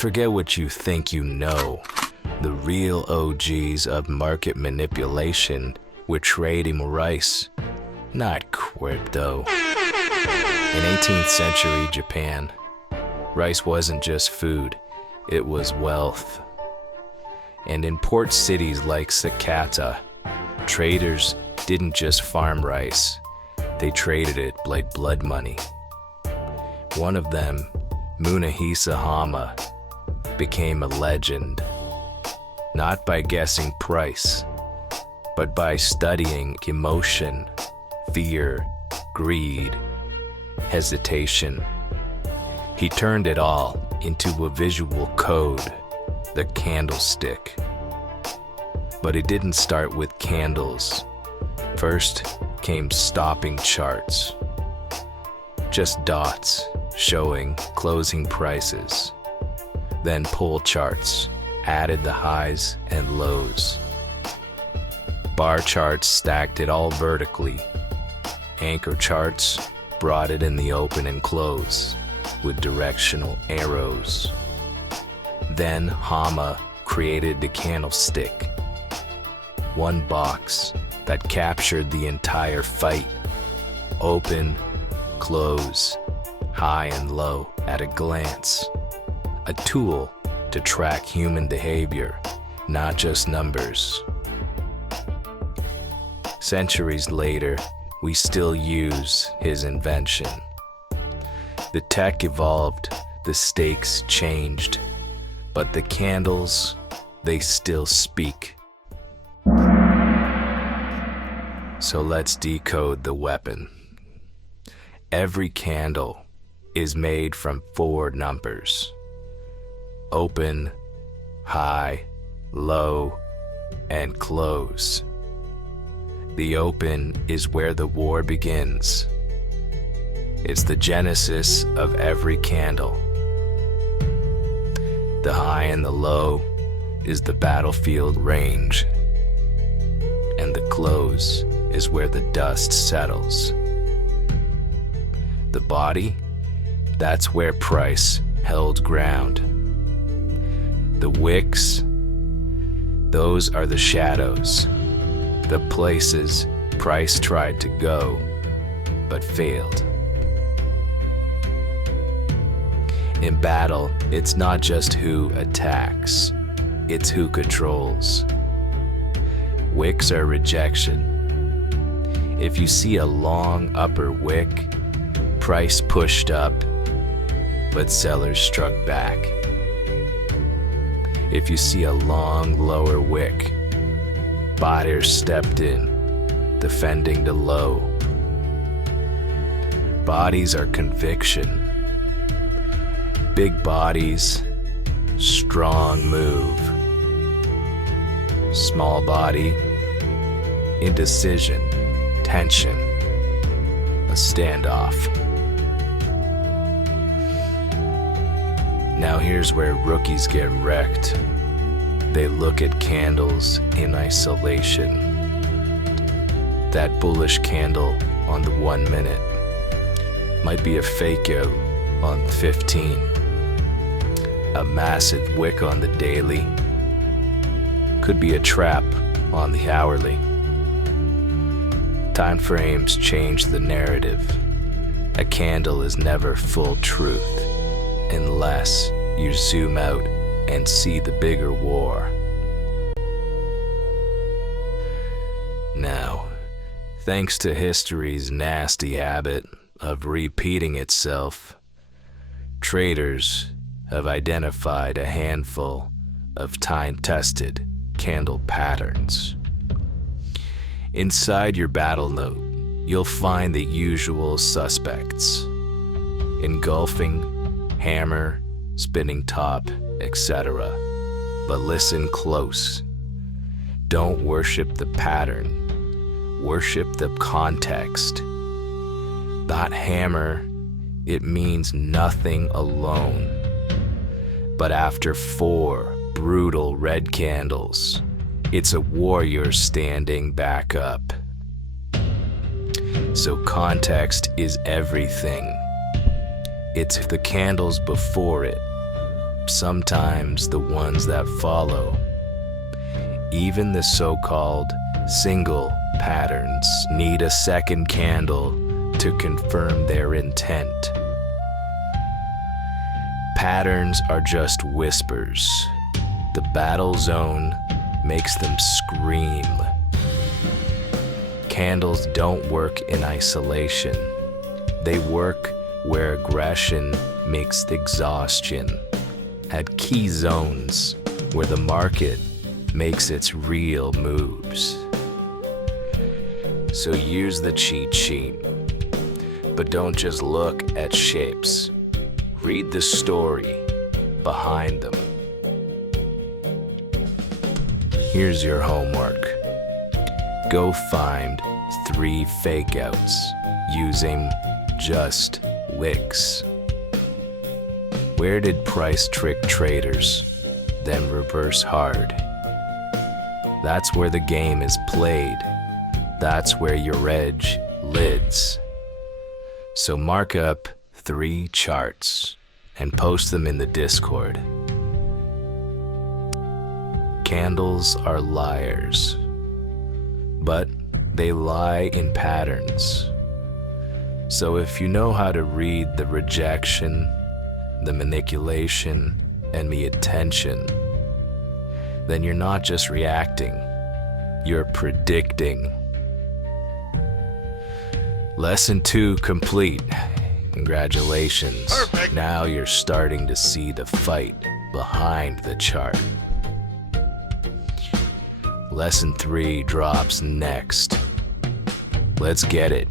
Forget what you think you know. The real OGs of market manipulation were trading rice, not crypto. In 18th century Japan, rice wasn't just food, it was wealth. And in port cities like Sakata, traders didn't just farm rice, they traded it like blood money. One of them, Munehisa Homma, became a legend, not by guessing price, but by studying emotion, fear, greed, hesitation. He turned it all into a visual code, the candlestick. But it didn't start with candles. First came stopping charts, just dots showing closing prices. Then pull charts added the highs and lows. Bar charts stacked it all vertically. Anchor charts brought it in the open and close with directional arrows. Then Homma created the candlestick, one box that captured the entire fight. Open, close, high and low at a glance. A tool to track human behavior, not just numbers. Centuries later, we still use his invention. The tech evolved, the stakes changed, but the candles, they still speak. So let's decode the weapon. Every candle is made from 4 numbers: open, high, low, and close. The open is where the war begins. It's the genesis of every candle. The high and the low is the battlefield range, and the close is where the dust settles. The body, that's where price held ground. The wicks, those are the shadows, the places price tried to go, but failed. In battle, it's not just who attacks, it's who controls. Wicks are rejection. If you see a long upper wick, price pushed up, but sellers struck back. If you see a long lower wick, buyers stepped in, defending the low. Bodies are conviction. Big bodies, strong move. Small body, indecision, tension, a standoff. Now here's where rookies get wrecked. They look at candles in isolation. That bullish candle on the 1 minute might be a fake out on the 15. A massive wick on the daily could be a trap on the hourly. Timeframes change the narrative. A candle is never full truth unless you zoom out and see the bigger war. Now, thanks to history's nasty habit of repeating itself, traders have identified a handful of time-tested candle patterns. Inside your battle note, you'll find the usual suspects: engulfing, hammer, spinning top, etc. But listen close. Don't worship the pattern. Worship the context. That hammer, it means nothing alone. But after 4 brutal red candles, it's a warrior standing back up. So context is everything. It's the candles before it, sometimes the ones that follow. Even the so-called single patterns need a second candle to confirm their intent. Patterns are just whispers. The battle zone makes them scream. Candles don't work in isolation. They work where aggression meets exhaustion, at key zones where the market makes its real moves. So use the cheat sheet, but don't just look at shapes. Read the story behind them. Here's your homework. Go find 3 fake outs using just wicks. Where did price trick traders then reverse hard? That's where the game is played. That's where your edge lids. So mark up 3 charts and post them in the Discord. Candles are liars, but they lie in patterns. So if you know how to read the rejection, the manipulation, and the attention, then you're not just reacting, you're predicting. Lesson 2 complete. Congratulations. Perfect. Now you're starting to see the fight behind the chart. Lesson 3 drops next. Let's get it.